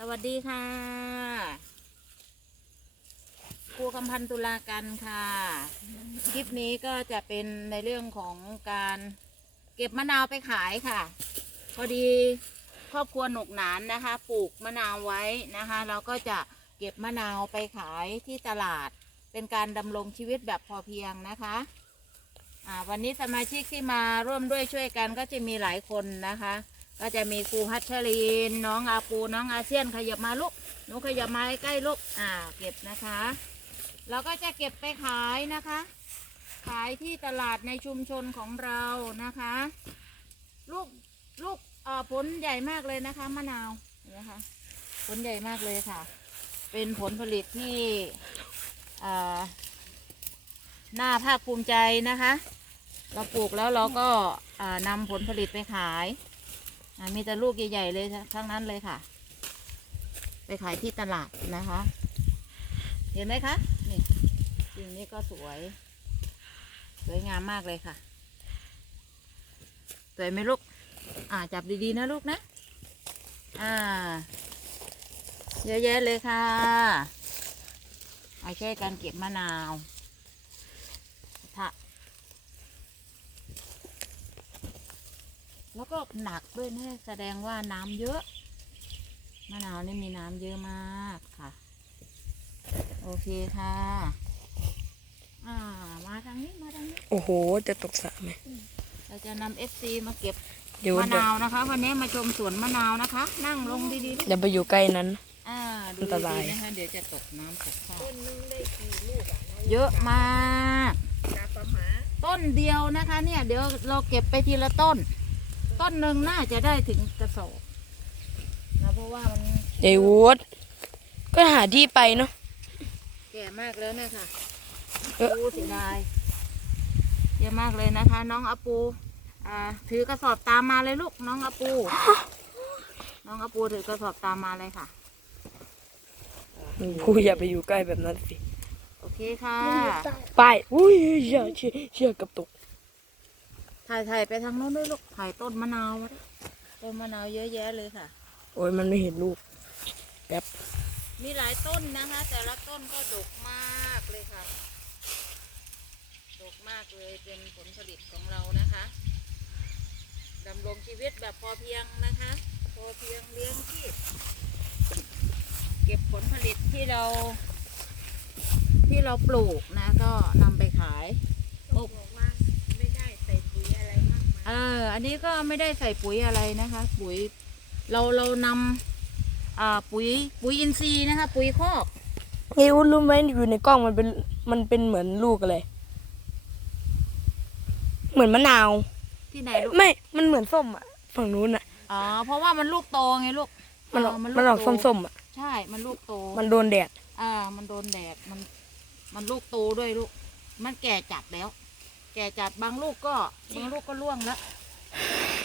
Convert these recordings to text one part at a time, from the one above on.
สวัสดีค่ะครูคำพันธ์ตุลากันค่ะ คลิปนี้ก็จะเป็นในเรื่องของการเก็บมะนาวไปขายค่ะ พอดีครอบครัวหนกหนานนะคะ ปลูกมะนาวไว้นะคะ เราก็จะเก็บมะนาวไปขายที่ตลาด เป็นการดำรงชีวิตแบบพอเพียงนะคะวันนี้สมาชิกที่มาร่วมด้วยช่วยกันก็จะมีหลายคนนะคะ ก็จะมีครูพัชรีนน้องอาปูน้องอาเซียนขยับมาลูกหนูขยับมาใกล้ลูกอ่า เก็บนะคะ เราก็จะเก็บไปขายนะคะ ขายที่ตลาดในชุมชนของเรานะคะ ลูกลูกเอ่อผลใหญ่มากเลยนะคะมะนาวเห็นะคะผลใหญ่มากเลยค่ะ เป็นผลผลิตที่เอ่อน่าภาคภูมิใจนะคะ เราปลูกแล้วเราก็อ่านำผลผลิตไปขาย มีแต่ลูกใหญ่ ๆ เลยทั้งนั้นเลยค่ะ ไปขายที่ตลาดนะคะ เห็นไหมคะ นี่สิ่งนี้ก็สวย สวยงามมากเลยค่ะ สวยไหมลูก อ่า จับดีๆนะลูกนะ อ่า เยอะแยะเลยค่ะ เอาช่วยกันเก็บมะนาวถ้า แล้วก็หนักด้วยนะแสดงว่าน้ำเยอะ มะนาวนี่มีน้ำเยอะมากค่ะ โอเคค่ะ อ่า มาทางนี้ มาทางนี้ โอ้โห จะตกสระไหม เราจะนำเอฟซีมาเก็บเดี๋ยวมะเดี๋ยวนาวนะคะ วันนี้มาชมสวนมะนาวนะคะ นั่งลงดีๆอย่าไปอยู่ใกล้นั้น อ่าดูอันตราย ดีๆนะคะ เดี๋ยวจะตกน้ำตกท่าเยอะมาก ต้นเดียวนะคะ เนี่ย เดี๋ยวเราเก็บไปทีละต้น ต้นหนึ่งน่าจะได้ถึงกระสอบนะเพราะว่ามันเดี๋ยววุฒก็หาที่ไปเนาะแก่มากแล้วเนี่ยค่ะเอ๊ะปูเสียดายเยอะมากเลยนะคะ น้องอาปูอ่าถือกระสอบตามมาเลยลูกน้องอาปู น้องอาปูถือกระสอบตามมาเลยค่ะกูอย่าไปอยู่ใกล้แบบนั้นสิโอเคค่ะ ไปอุ้ยอย่าเชื่อเชื่อกับตก ถ่ายถ่ายไปทางโน้นด้วยลูกถ่ายต้นมะนาวมาด้วยต้นมะนาวเยอะแยะเลยค่ะ โอ้ยมันไม่เห็นลูกแป๊บมีหลายต้นนะคะ แต่ละต้นก็ดกมากเลยค่ะ ดกมากเลยเป็นผลผลิตของเรานะคะดำรงชีวิตแบบพอเพียงนะคะ พอเพียงเลี้ยงชีพเก็บผลผลิตที่เรา ที่เราปลูกนะ ก็นำไปขายโอ้ไม่ได้ใส่ปุ๋ยอะไรมากมาย เออ อันนี้ก็ไม่ได้ใส่ปุ๋ยอะไรนะคะ ปุ๋ยเราเรานำอ่าปุ๋ยปุ๋ยอินทรีย์นะคะ ปุ๋ยคอกเฮ้ยวุฒรู้ไหมอยู่ในกล้องมันเป็นมันเป็นเหมือนลูกอะไรเหมือนมะนาวที่ไหนลูกไม่ มันเหมือนส้มอะฝั่งนู้นอะ อ๋อเพราะว่ามันลูกโตไงลูกมันออกเมันออกลูโตส้มๆอะ ใช่ มันลูกโตมันโดนแดด อ่า มันโดนแดดมัน มันลูกโตด้วยลูก มันแก่จัดแล้ว แก่จัดบางลูกก็บางลูกก็ร่วงแล้ว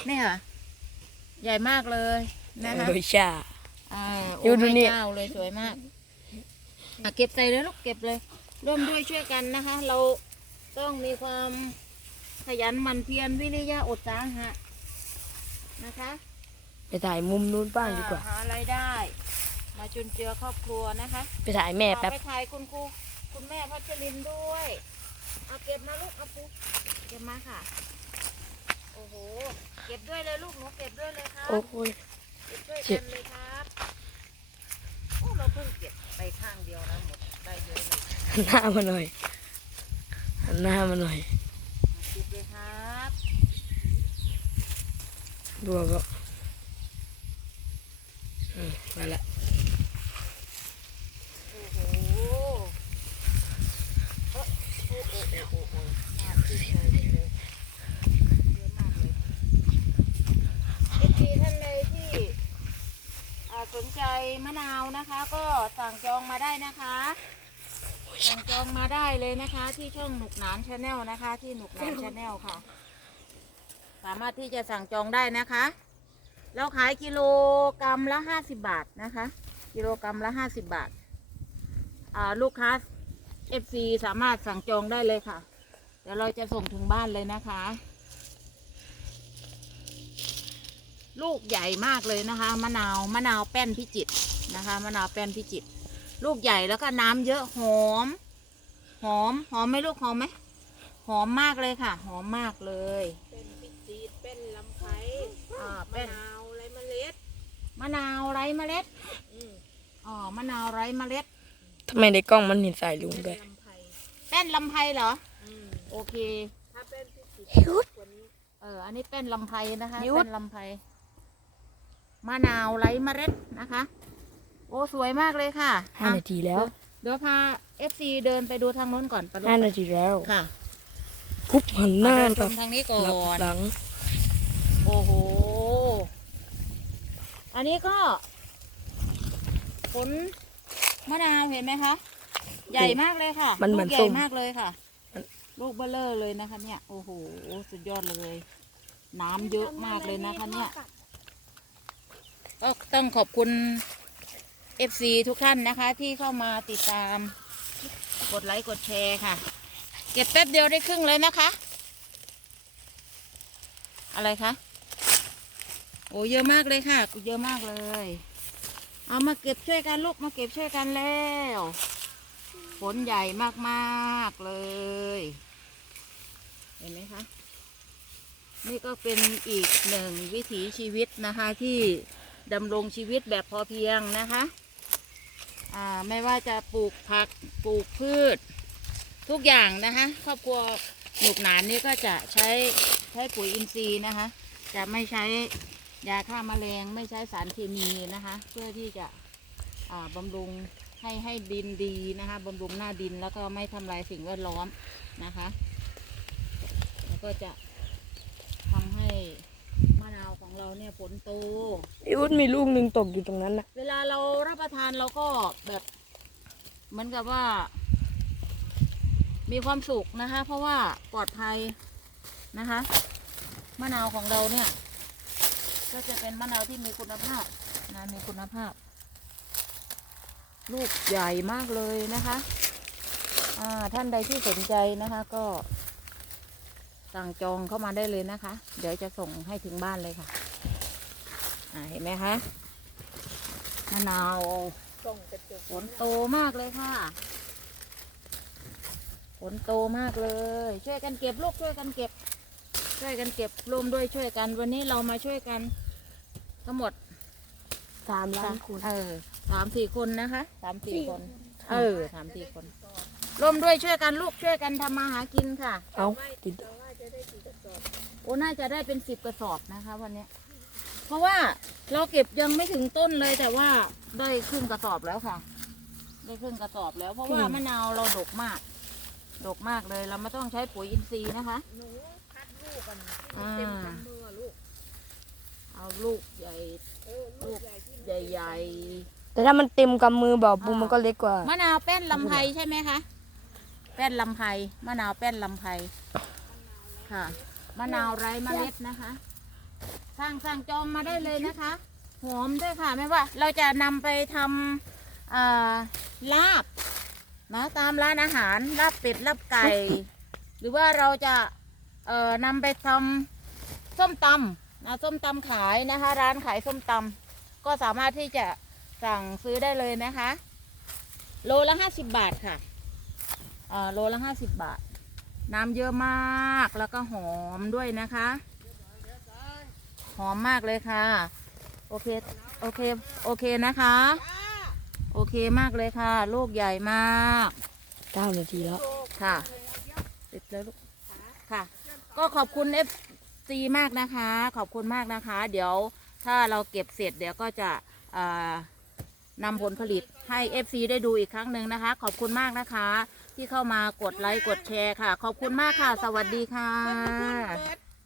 เนี่ยค่ะใหญ่มากเลยนะคะโดยชาอ่าอยู่โอ้ดูไม่นี่ เจ้าเลยสวยมากอะเก็บใส่เลยลูกเก็บเลย ร่วมด้วยช่วยกันนะคะ เราต้องมีความขยันหมั่นเพียรวิริยะอดสาหะนะคะ ไปถ่ายมุมนู้นบ้างดีกว่าอ่หารายได้ มาจุนเจือครอบครัวนะคะไปถ่ายแม่แป๊บ เอาไปถ่ายคุณครูคุณแม่พัชรินด้วย เอาเก็บมาลูกเอาปูเก็บมาค่ะ โอ้โห เก็บด้วยเลยลูกหนูเก็บด้วยเลยครับ โอ้ย เก็บด้วยกันเลยครับ โอ้เราเพิ่งเก็บไปข้างเดียวนะหมดได้เยอะเลยหันหน้ามาหน่อยหันหน้ามาหน่อยเก็บเลยครับดูก็อืมมาละ โอ้โหเอ้อโอ้โอ้โอ้โอ้โอ้น่าชื่นชมเลยเยอะมากเลยเอฟีท่านใดที่ อ่า สนใจมะนาวนะคะ ก็สั่งจองมาได้นะคะ สั่งจองมาได้เลยนะคะ ที่ช่องหนุกหนานชาแนลนะคะ ที่หนุกหนานชาแนลค่ะ สามารถที่จะสั่งจองได้นะคะ เราขายกิโลกรัมละห้าสิบบาทนะคะ กิโลกรัมละห้าสิบบาท อ่าลูกค้า FC สามารถสั่งจองได้เลยค่ะ เดี๋ยวเราจะส่งถึงบ้านเลยนะคะ ลูกใหญ่มากเลยนะคะ มะนาวมะนาวแป้นพิจิตรนะคะมะนาวแป้นพิจิตรลูกใหญ่แล้วก็น้ำเยอะหอม หอมหอมไหมลูกหอมไหมหอมมากเลยค่ะ หอมมากเลยเป็นพิจีดเป็นลำไผ่อ่ามะเป็นนาวอะไรเมล็ดมะนาวไร้เมล็ดอืมอ๋อมะนาวไร้เมล็ดทำไมในกล้องมันเห็นสายลุงเป็นด้วยลำไผ่แป้นลำไพเหรออืมโอเคถ้าเป็นพิจีดหยุดกว่านี้เอออันนี้เป็นลำไพนะคะหยุดเป็นลำไพ มะนาวไร้เมล็ดนะคะ โอ้สวยมากเลยค่ะห้านาทีแล้ว เดี๋ยวพาเอฟซีเดินไปดูทางโน้นก่อนปะลูกห้านาทีแล้วค่ะพุบหันหน้าเดินแบชบมทางนี้ก่อหลับนหลัง โอ้โห อันนี้ก็ ผลมะนาวเห็นไหมคะ ใหญ่มากเลยค่ะมันเหมือนลูกใหส้ญ่มมากเลยค่ะ ลูกเบลเลอร์เลยนะคะ เนี่ย โอ้โห สุดยอดเลย น้ำเยอะมากเลยนะคะ เนี่ยก็ ต้องขอบคุณ FC ทุกท่านนะคะ ที่เข้ามาติดตาม กดไลค์กดแชร์ค่ะ เก็บแป๊บเดียวได้ครึ่งเลยนะคะ อะไรคะโอ้เยอะมากเลยค่ะเยอะมากเลย เอามาเก็บช่วยกันลูกมาเก็บช่วยกันแล้วผลใหญ่มากๆเลย เห็นไหมคะ นี่ก็เป็นอีกหนึ่งวิถีชีวิตนะคะที่ ดำรงชีวิตแบบพอเพียงนะคะไม่ว่าจะปลูกผักปลูกพืช ทุกอย่างนะคะครอบครัวหนุกหนานนี่ก็จะใช้ใช้ปุ๋ยอินทรีย์นะคะ จะไม่ใช้ยาฆ่าแมลงไม่ใช้สารเคมีนะคะ เพื่อที่จะบำรุงให้ให้ดินดีนะคะบำรุงหน้าดินแล้วก็ไม่ทำลายสิ่งแวดล้อมนะคะ แล้วก็จะทำให้มะนาว ของเราเนี่ยผลโต พี่วุฒมีลูกหนึ่งตกอยู่ตรงนั้นนะเวลาเรารับประทานเราก็แบบเหมือนกับว่า มีความสุขนะคะ เพราะว่าปลอดภัยนะคะ มะนาวของเราเนี่ย ก็จะเป็นมะนาวที่มีคุณภาพนะมีคุณภาพ ลูกใหญ่มากเลยนะคะ อ่าท่านใดที่สนใจนะคะ ก็ สั่งจองเข้ามาได้เลยนะคะ เดี๋ยวจะส่งให้ถึงบ้านเลยค่ะอ่าเห็นไหมคะมะนาวส่งกระจกผลโตมากเลยค่ะผลโตมากเลย ช่วยกันเก็บลูกช่วยกันเก็บ ช่วยกันเก็บรวมด้วยช่วยกัน วันนี้เรามาช่วยกันทั้งหมดสามล้านคนเออสามสี่คนนะคะสามสี่คน เออสามสี่คนรวมด้วยช่วยกันลูกช่วยกันทำมาหากินค่ะ เอาติดแต่ว่าจะได้กี่กระสอบ โอ้น่าจะได้เป็นสิบกระสอบนะคะ วันเนี้ยเพราะว่าเราเก็บยังไม่ถึงต้นเลยแต่ว่าได้ครึ่งกระสอบแล้วค่ะ ได้ครึ่งกระสอบแล้ว เพราะว่ามะนาวเราดกมาก ดกมากเลยเราไม่ต้องใช้ปุ๋ยอินทรีย์นะคะหนูคัดลูกกันที่อ่าเต็มทั้งมือลูกเอาลูกใหญ่เออลูกใหญ่ที่ใหญ่แต่ถ้ามันเต็มกำมือแบบปูมันก็เล็กกว่าๆมะนาวแป้นลำไพใช่ไหมคะแป้นลำไพมะนาวแป้นลำไพค่ะ มะนาวไร้เมล็ดนะคะสั่งสั่งจองมาได้เลยนะคะ หอมด้วยค่ะ ไม่ว่าเราจะนำไปทำเอ่อลาบนะตามร้านอาหารลาบเป็ดลาบไก่ หรือว่าเราจะเอ่อนำไปทำส้มตำนะส้มตำขายนะคะ ร้านขายส้มตำก็สามารถที่จะสั่งซื้อได้เลยนะคะ โลละห้าสิบบาทค่ะเอ่อโลละห้าสิบบาท น้ำเยอะมากแล้วก็หอมด้วยนะคะ หอมมากเลยค่ะ โอเค โอเค โอเคนะคะ โอเคมากเลยค่ะ ลูกใหญ่มากเก้านาทีแล้วค่ะติดเลยลูกค่ะ ก็ขอบคุณเอฟซีมากนะคะ ขอบคุณมากนะคะ เดี๋ยวถ้าเราเก็บเสร็จเดี๋ยวก็จะนำผลผลิตให้ FC ได้ดูอีกครั้งหนึ่งนะคะ ขอบคุณมากนะคะ ที่เข้ามากดไลค์กดแชร์ค่ะ ขอบคุณมากค่ะ สวัสดีค่ะเปิด